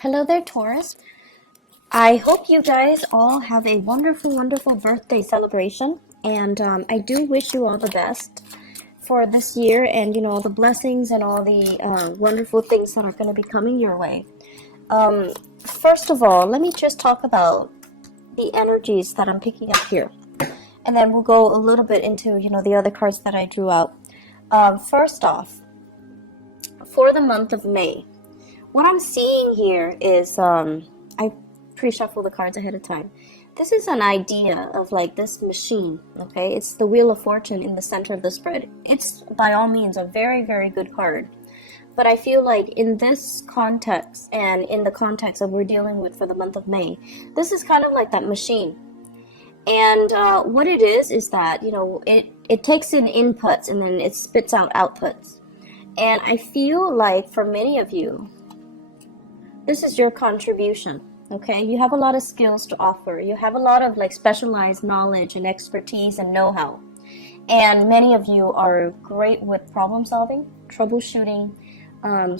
Hello there, Taurus. I hope you guys all have a wonderful, wonderful birthday celebration. And I do wish you all the best for this year and, all the blessings and all the wonderful things that are going to be coming your way. First of all, let me just talk about the energies that I'm picking up here. And then we'll go a little bit into, the other cards that I drew out. First off, for the month of May, what I'm seeing here is, I pre-shuffle the cards ahead of time. This is an idea of like this machine, okay? It's the Wheel of Fortune in the center of the spread. It's by all means a very, very good card. But I feel like in this context and in the context that we're dealing with for the month of May, this is kind of like that machine. And what it is that, it takes in inputs and then it spits out outputs. And I feel like for many of you, this is your contribution, okay? You have a lot of skills to offer. You have a lot of like specialized knowledge and expertise and know-how. And many of you are great with problem solving, troubleshooting,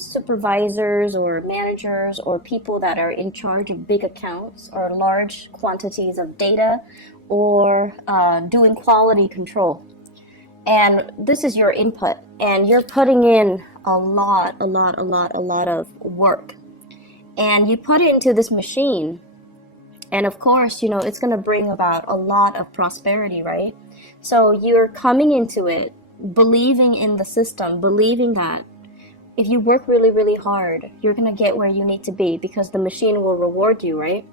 supervisors or managers or people that are in charge of big accounts or large quantities of data or doing quality control. And this is your input, and you're putting in a lot of work. And you put it into this machine, and of course, it's going to bring about a lot of prosperity, right? So you're coming into it believing in the system, believing that if you work really, really hard, you're going to get where you need to be because the machine will reward you, right?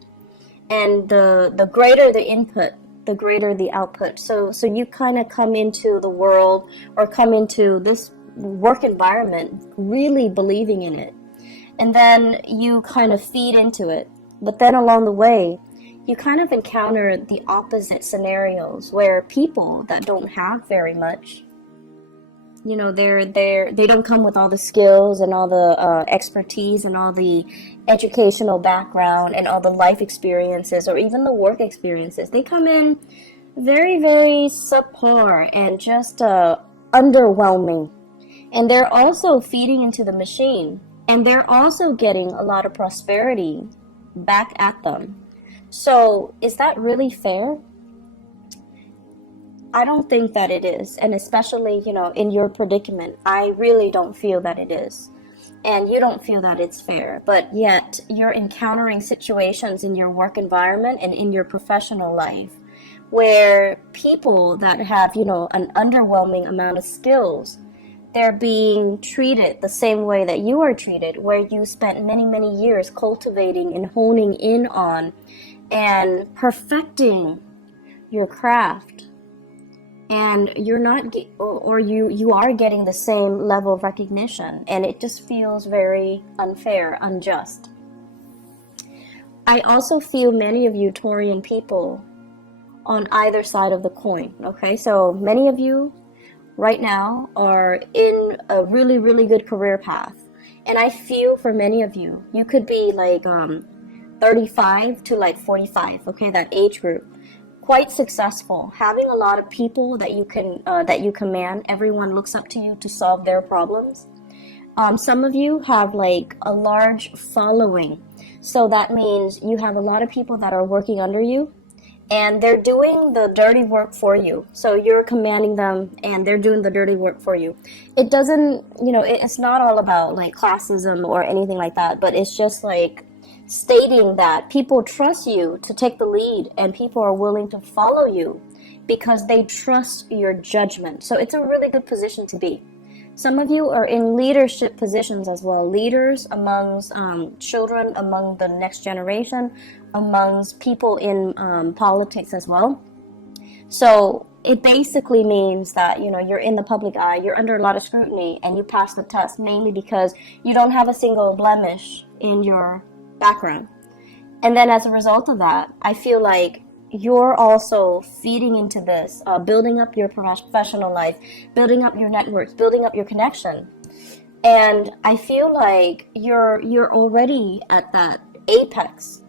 And the greater the input, the greater the output. So you kind of come into the world or come into this work environment really believing in it. And then you kind of feed into it. But then along the way, you kind of encounter the opposite scenarios where people that don't have very much, they don't come with all the skills and all the expertise and all the educational background and all the life experiences or even the work experiences. They come in very, very subpar and just underwhelming. And they're also feeding into the machine. And they're also getting a lot of prosperity back at them. So is that really fair? I don't think that it is. And especially, in your predicament, I really don't feel that it is. And you don't feel that it's fair. But yet you're encountering situations in your work environment and in your professional life where people that have, an underwhelming amount of skills, they're being treated the same way that you are treated, where you spent many, many years cultivating and honing in on and perfecting your craft. And you're not, or you are getting the same level of recognition, and it just feels very unfair, unjust. I also feel many of you Taurian people on either side of the coin, okay? So many of you right now are in a really, really good career path. And I feel for many of you, you could be like 35 to like 45, okay, that age group. Quite successful, having a lot of people that you command. Everyone looks up to you to solve their problems. Some of you have like a large following. So that means you have a lot of people that are working under you. And they're doing the dirty work for you. So you're commanding them and they're doing the dirty work for you. It doesn't, it's not all about like classism or anything like that, but it's just like stating that people trust you to take the lead and people are willing to follow you because they trust your judgment. So it's a really good position to be. Some of you are in leadership positions as well, leaders amongst children, among the next generation, amongst people in politics as well. So it basically means that, you're in the public eye, you're under a lot of scrutiny, and you pass the test mainly because you don't have a single blemish in your background. And then as a result of that, I feel like you're also feeding into this, building up your professional life, building up your networks, building up your connection. And I feel like you're already at that apex.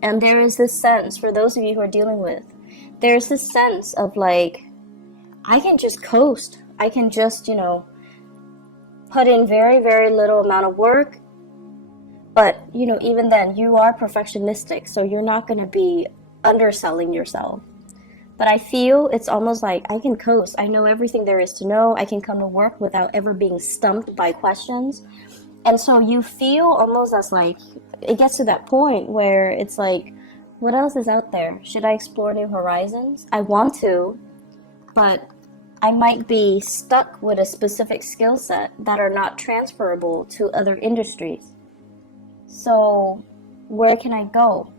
And there is this sense, for those of you who are dealing with, there's this sense of like, I can just coast. I can just, put in very, very little amount of work, But, even then, you are perfectionistic, so you're not going to be underselling yourself. But I feel it's almost like I can coast. I know everything there is to know. I can come to work without ever being stumped by questions. And so you feel almost as like, it gets to that point where it's like, what else is out there? Should I explore new horizons? I want to, but I might be stuck with a specific skill set that are not transferable to other industries. So where can I go?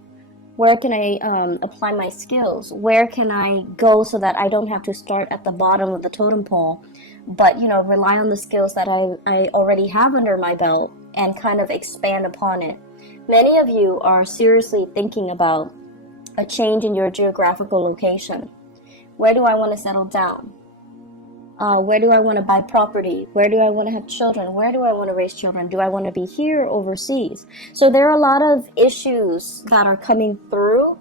Where can I apply my skills? Where can I go so that I don't have to start at the bottom of the totem pole, but, rely on the skills that I already have under my belt and kind of expand upon it? Many of you are seriously thinking about a change in your geographical location. Where do I want to settle down? Where do I want to buy property? Where do I want to have children? Where do I want to raise children? Do I want to be here or overseas? So there are a lot of issues that are coming through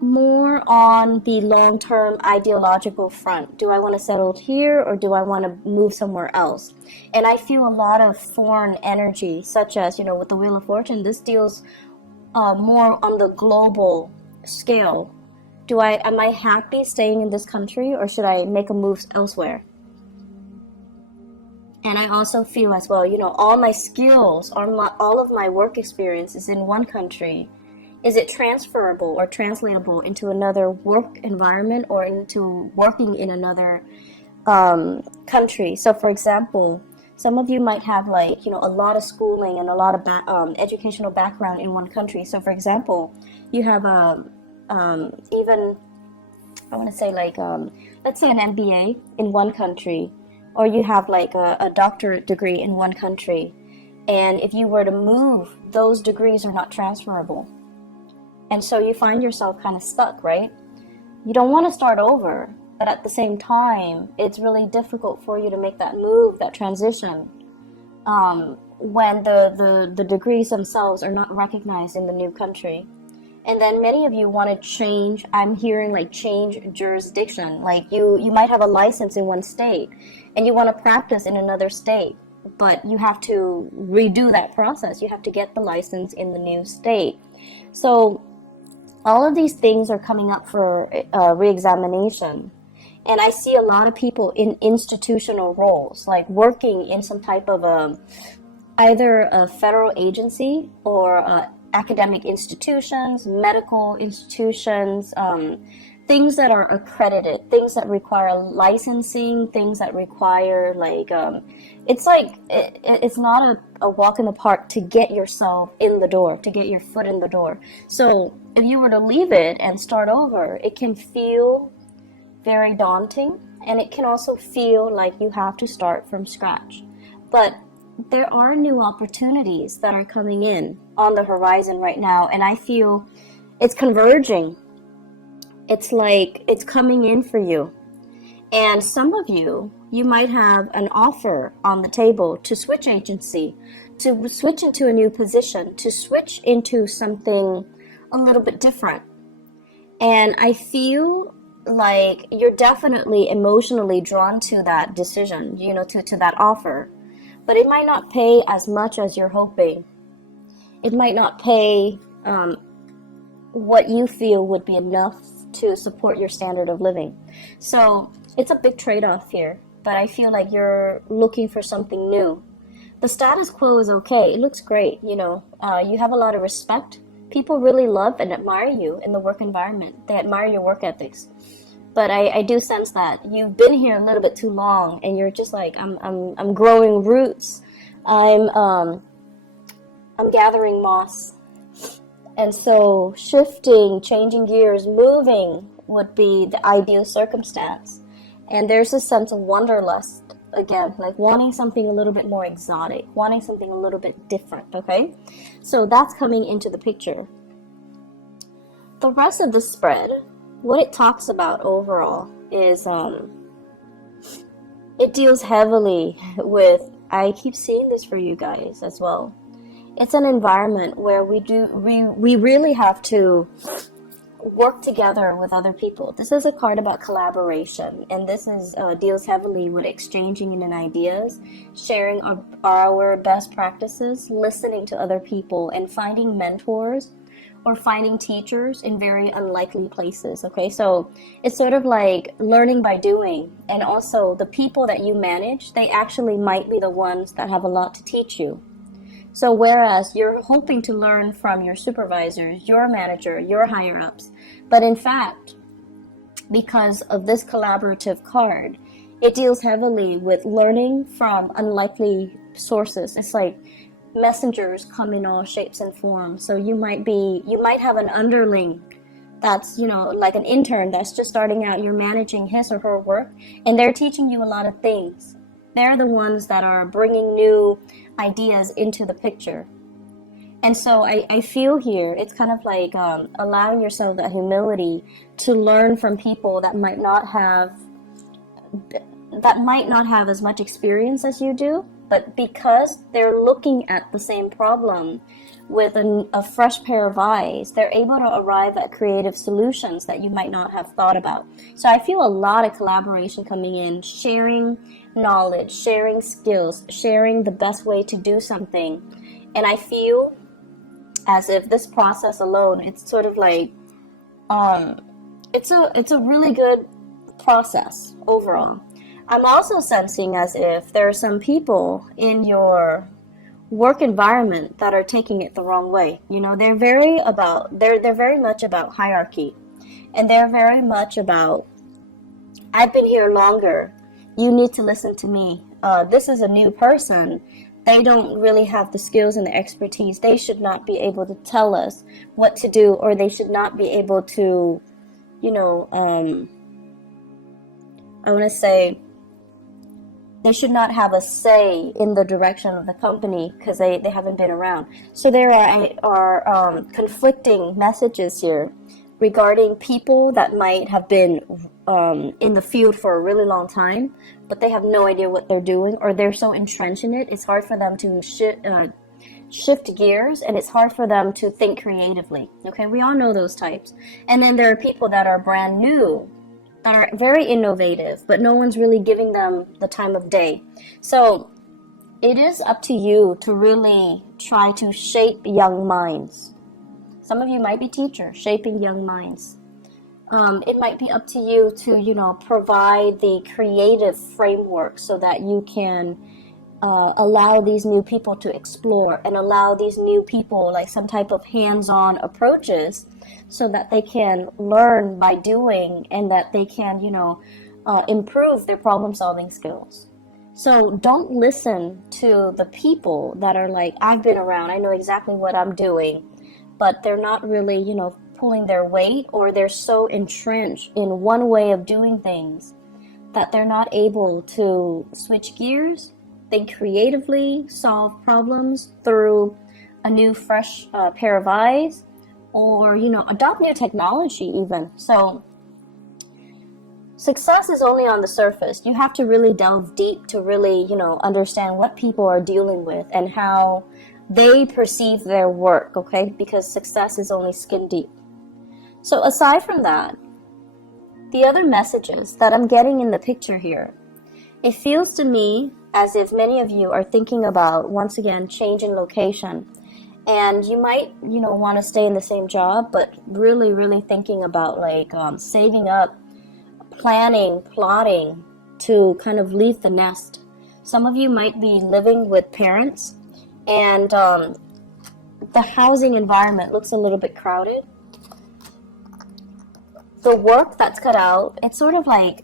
more on the long-term ideological front. Do I want to settle here or do I want to move somewhere else? And I feel a lot of foreign energy, such as, with the Wheel of Fortune. This deals more on the global scale. Am I happy staying in this country or should I make a move elsewhere? And I also feel as well, all my skills, all of my work experience is in one country. Is it transferable or translatable into another work environment or into working in another country? So for example, some of you might have a lot of schooling and a lot of educational background in one country. So for example, you have even, I want to say let's say an MBA in one country, or you have a doctorate degree in one country. And if you were to move, those degrees are not transferable. And so you find yourself kind of stuck, right? You don't want to start over, but at the same time, it's really difficult for you to make that move, that transition, when the degrees themselves are not recognized in the new country. And then many of you want to change, I'm hearing change jurisdiction. You might have a license in one state and you want to practice in another state, but you have to redo that process. You have to get the license in the new state. So all of these things are coming up for re-examination. And I see a lot of people in institutional roles, working in some type of either a federal agency or academic institutions, medical institutions, things that are accredited, things that require licensing, things that require it's not a walk in the park to get yourself in the door, to get your foot in the door. So if you were to leave it and start over, it can feel very daunting, and it can also feel like you have to start from scratch. But there are new opportunities that are coming in on the horizon right now, and I feel it's converging. It's it's coming in for you. And some of you might have an offer on the table to switch agency, to switch into a new position, to switch into something a little bit different. And I feel like you're definitely emotionally drawn to that decision, to that offer. But it might not pay as much as you're hoping. It might not pay what you feel would be enough to support your standard of living. So it's a big trade-off here, but I feel like you're looking for something new. The status quo is okay. It looks great. You have a lot of respect. People really love and admire you in the work environment. They admire your work ethics. But I do sense that you've been here a little bit too long, and you're just I'm growing roots. I'm gathering moss. And so shifting, changing gears, moving would be the ideal circumstance. And there's a sense of wanderlust, again, wanting something a little bit more exotic, wanting something a little bit different, okay? So that's coming into the picture. The rest of the spread, what it talks about overall is it deals heavily with, I keep seeing this for you guys as well. It's an environment where we really have to work together with other people. This is a card about collaboration, and this is deals heavily with exchanging in ideas, sharing our best practices, listening to other people, and finding mentors or finding teachers in very unlikely places. Okay, so it's sort of like learning by doing, and also the people that you manage, they actually might be the ones that have a lot to teach you. So whereas you're hoping to learn from your supervisors, your manager, your higher ups, but in fact, because of this collaborative card, it deals heavily with learning from unlikely sources. It's like messengers come in all shapes and forms. So you might have an underling that's, like an intern that's just starting out. You're managing his or her work, and they're teaching you a lot of things. They're the ones that are bringing new ideas into the picture. And so I feel here, it's kind of like allowing yourself that humility to learn from people that might not have as much experience as you do, but because they're looking at the same problem with a fresh pair of eyes, they're able to arrive at creative solutions that you might not have thought about. So I feel a lot of collaboration coming in, sharing knowledge, sharing skills, sharing the best way to do something. And I feel as if this process alone, it's sort of like it's a really good process overall. I'm also sensing as if there are some people in your work environment that are taking it the wrong way. They're very much about hierarchy, and they're very much about, I've been here longer, you need to listen to me. This is a new person. They don't really have the skills and the expertise. They should not be able to tell us what to do, or they should not be able to, I want to say, they should not have a say in the direction of the company because they haven't been around. So there are conflicting messages here regarding people that might have been in the field for a really long time, but they have no idea what they're doing, or they're so entrenched in it, it's hard for them to shift gears, and it's hard for them to think creatively. Okay, we all know those types. And then there are people that are brand new, that are very innovative, but no one's really giving them the time of day. So it is up to you to really try to shape young minds. Some of you might be teachers, shaping young minds. It might be up to you to, provide the creative framework so that you can allow these new people to explore, and allow these new people like some type of hands-on approaches so that they can learn by doing, and that they can, improve their problem-solving skills. So don't listen to the people that are like, I've been around, I know exactly what I'm doing, but they're not really, pulling their weight, or they're so entrenched in one way of doing things that they're not able to switch gears, think creatively, solve problems through a new, fresh pair of eyes, or, adopt new technology even. So success is only on the surface. You have to really delve deep to really, understand what people are dealing with and how they perceive their work, okay? Because success is only skin deep. So aside from that, the other messages that I'm getting in the picture here, it feels to me as if many of you are thinking about, once again, changing location. And you might, want to stay in the same job, but really, really thinking about like saving up, planning, plotting to kind of leave the nest. Some of you might be living with parents, and the housing environment looks a little bit crowded. The work that's cut out, it's sort of like,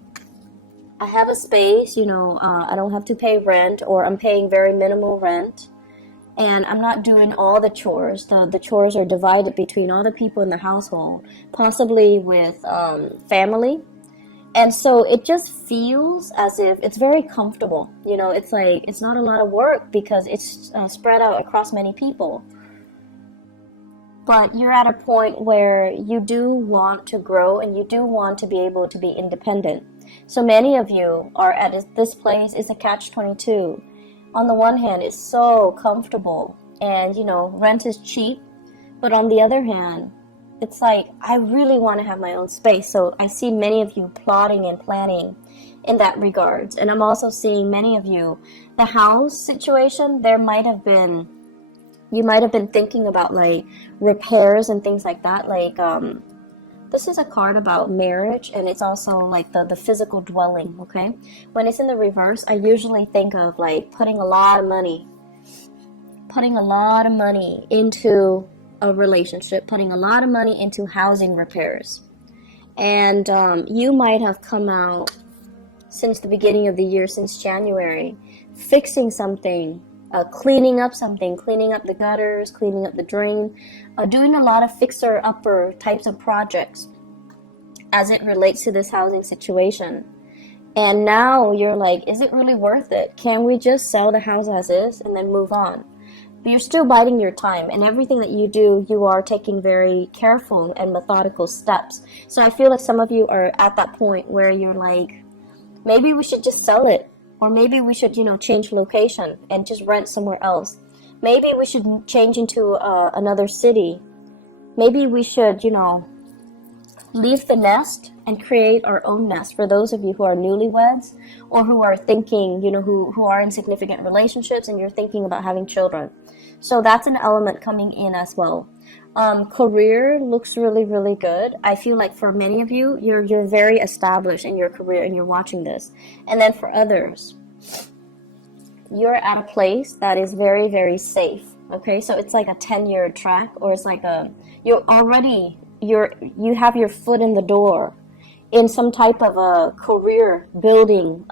I have a space, I don't have to pay rent, or I'm paying very minimal rent, and I'm not doing all the chores. The chores are divided between all the people in the household, possibly with family. And so it just feels as if it's very comfortable. It's like, it's not a lot of work because it's spread out across many people. But you're at a point where you do want to grow, and you do want to be able to be independent. So many of you are at this place. It's a catch-22. On the one hand, it's so comfortable, and rent is cheap, but on the other hand, it's like I really want to have my own space. So I see many of you plotting and planning in that regards. And I'm also seeing many of you, the house situation, you might have been thinking about like repairs and things like that. Like, this is a card about marriage, and it's also like the physical dwelling, okay? When it's in the reverse, I usually think of like putting a lot of money into a relationship, putting a lot of money into housing repairs. And you might have come out since the beginning of the year, since January, fixing something, cleaning up something, cleaning up the gutters, cleaning up the drain, doing a lot of fixer-upper types of projects as it relates to this housing situation. And now you're like, is it really worth it? Can we just sell the house as is and then move on? But you're still biding your time, and everything that you do, you are taking very careful and methodical steps. So I feel like some of you are at that point where you're like, maybe we should just sell it. Or maybe we should, change location and just rent somewhere else. Maybe we should change into another city. Maybe we should, leave the nest and create our own nest. For those of you who are newlyweds or who are thinking, who are in significant relationships and you're thinking about having children. So that's an element coming in as well. Career looks really, really good. I feel like for many of you, you're very established in your career and you're watching this. And then for others, you're at a place that is very, very safe. Okay, so it's like a 10-year track, or it's like you have your foot in the door in some type of a career building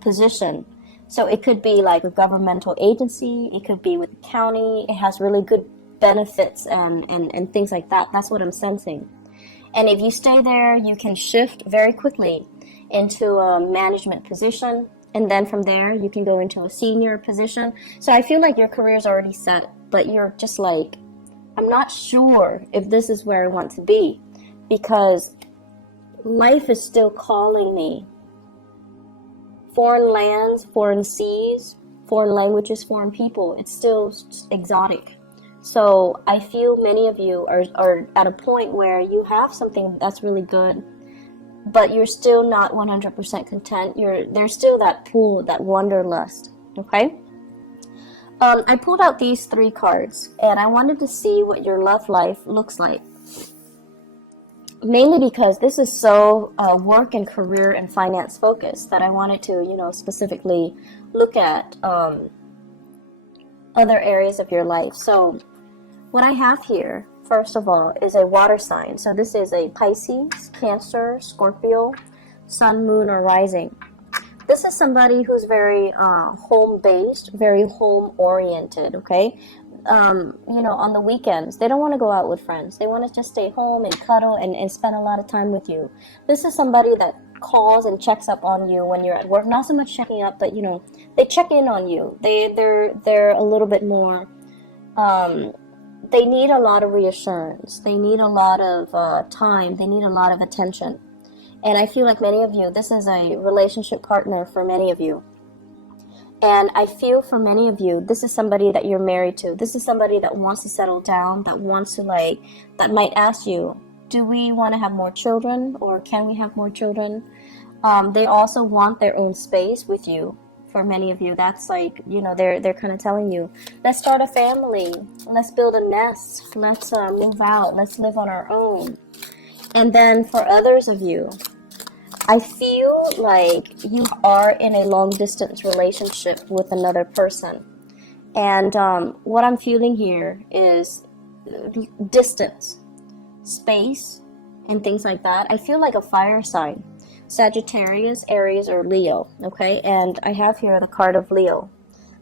position. So it could be like a governmental agency, it could be with the county, it has really good benefits and things like that. That's what I'm sensing. And if you stay there, you can shift very quickly into a management position, and then from there you can go into a senior position. So I feel like your career is already set, but you're just like, I'm not sure if this is where I want to be, because life is still calling me. Foreign lands, foreign seas, foreign languages, foreign people, it's still exotic. So I feel many of you are at a point where you have something that's really good, but you're still not 100% content. There's still that pull, that wanderlust, okay? I pulled out these 3 cards, and I wanted to see what your love life looks like. Mainly because this is so work and career and finance focused that I wanted to, specifically look at other areas of your life. So what I have here, first of all, is a water sign. So this is a Pisces, Cancer, Scorpio, Sun, Moon, or Rising. This is somebody who's very home-based, very home-oriented, okay? On the weekends, they don't want to go out with friends. They want to just stay home and cuddle and spend a lot of time with you. This is somebody that calls and checks up on you when you're at work. Not so much checking up, but, they check in on you. They're a little bit more, they need a lot of reassurance. They need a lot of time. They need a lot of attention. And I feel like many of you, this is a relationship partner for many of you. And I feel for many of you, this is somebody that you're married to. This is somebody that wants to settle down, that wants to that might ask you, do we want to have more children, or can we have more children? They also want their own space with you. For many of you, that's they're kind of telling you, let's start a family, let's build a nest, let's move out, let's live on our own. And then for others of you, I feel like you are in a long-distance relationship with another person. And what I'm feeling here is distance, space, and things like that. I feel like a fire sign. Sagittarius, Aries, or Leo, okay? And I have here the card of Leo.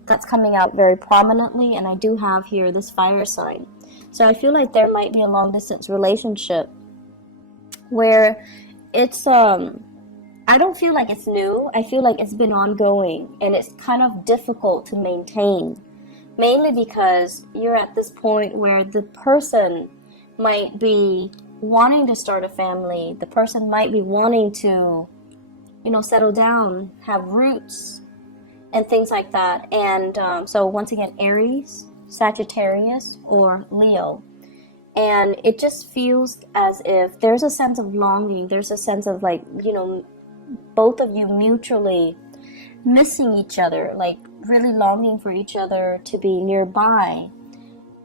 That's coming out very prominently, and I do have here this fire sign. So I feel like there might be a long-distance relationship where it's I don't feel like it's new. I feel like it's been ongoing, and it's kind of difficult to maintain, mainly because you're at this point where the person might be wanting to start a family. The person might be wanting to, settle down, have roots, and things like that. And so once again, Aries, Sagittarius, or Leo. And it just feels as if there's a sense of longing. There's a sense of like, you know, both of you mutually missing each other, like really longing for each other to be nearby.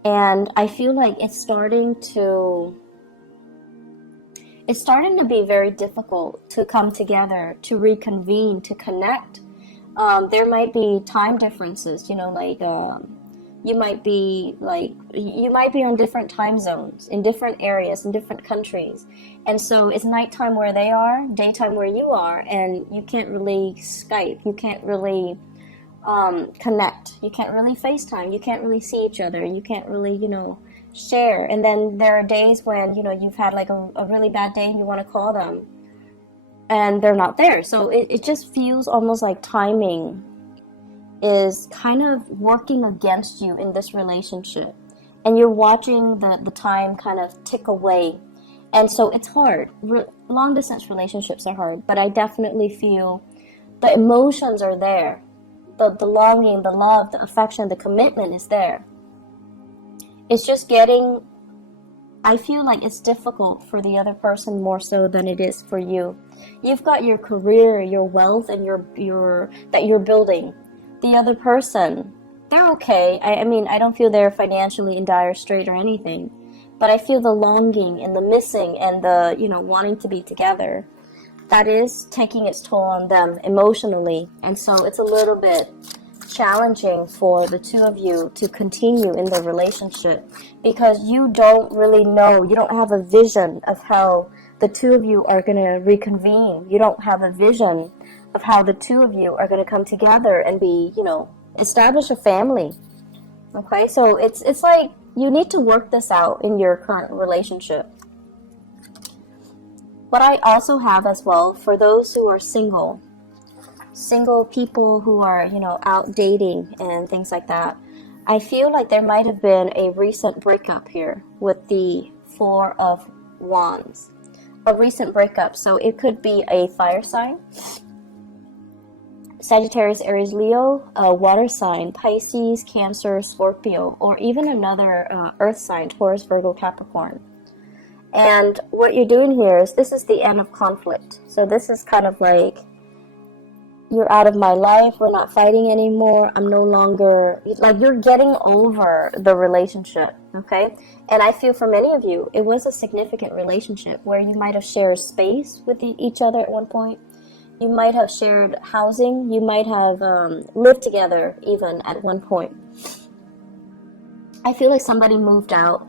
And I feel like it's starting to be very difficult to come together, to reconvene, to connect. There might be time differences, you know, like you might be on different time zones, in different areas, in different countries. And so it's nighttime where they are, daytime where you are, and you can't really Skype, you can't really connect, you can't really FaceTime, you can't really see each other, you can't really, you know, share. And then there are days when, you know, you've had like a really bad day and you want to call them and they're not there. So it just feels almost like timing is kind of working against you in this relationship, and you're watching the time kind of tick away. And so it's hard. Long distance relationships are hard, but I definitely feel the emotions are there. The longing, the love, the affection, the commitment is there. It's just getting, I feel like it's difficult for the other person more so than it is for you. You've got your career, your wealth, and your that you're building. The other person, they're okay. I mean, I don't feel they're financially in dire strait or anything, but I feel the longing and the missing and the, you know, wanting to be together. That is taking its toll on them emotionally. And so it's a little bit challenging for the two of you to continue in the relationship, because you don't really know, you don't have a vision of how the two of you are going to reconvene. You don't have a vision of how the two of you are going to come together and be, you know, establish a family. Okay, so it's like you need to work this out in your current relationship. What I also have as well, for those who are single people who are, you know, out dating and things like that, I feel like there might have been a recent breakup here with the Four of Wands. A recent breakup. So it could be a fire sign, Sagittarius, Aries, Leo, a water sign, Pisces, Cancer, Scorpio, or even another earth sign, Taurus, Virgo, Capricorn. And what you're doing here is, this is the end of conflict. So this is kind of like, you're out of my life, we're not fighting anymore, I'm no longer, like, you're getting over the relationship, okay? And I feel for many of you, it was a significant relationship where you might have shared space with each other at one point. You might have shared housing. You might have lived together even at one point. I feel like somebody moved out,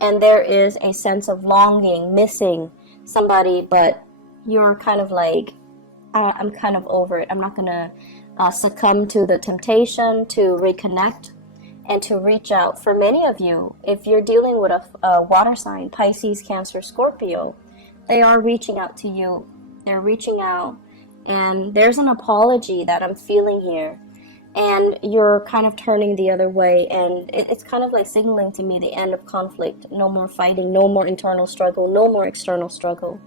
and there is a sense of longing, missing somebody, but you're kind of like, I'm kind of over it. I'm not going to succumb to the temptation to reconnect and to reach out. For many of you, if you're dealing with a water sign, Pisces, Cancer, Scorpio, they are reaching out to you. They're reaching out, and there's an apology that I'm feeling here, and you're kind of turning the other way, and it's kind of like signaling to me the end of conflict. No more fighting, no more internal struggle, no more external struggle,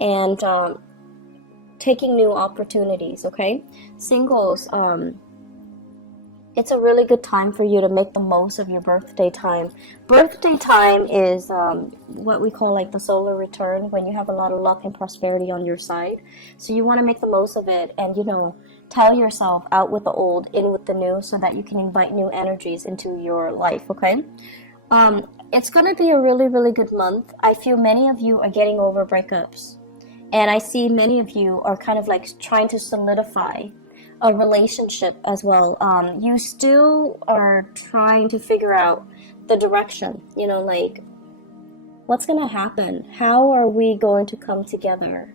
and taking new opportunities, okay? Singles, it's a really good time for you to make the most of your birthday time. Birthday time is what we call like the solar return, when you have a lot of luck and prosperity on your side. So you want to make the most of it, and, you know, tell yourself, out with the old, in with the new, so that you can invite new energies into your life, okay? It's going to be a really, really good month. I feel many of you are getting over breakups, and I see many of you are kind of like trying to solidify a relationship as well. You still are trying to figure out the direction, you know, like, what's going to happen? How are we going to come together?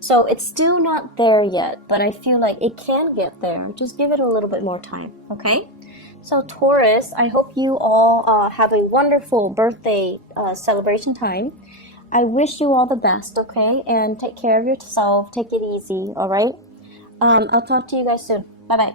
So it's still not there yet, but I feel like it can get there. Just give it a little bit more time, okay? So Taurus, I hope you all have a wonderful birthday celebration time. I wish you all the best, okay? And take care of yourself. Take it easy, all right? I'll talk to you guys soon. Bye-bye.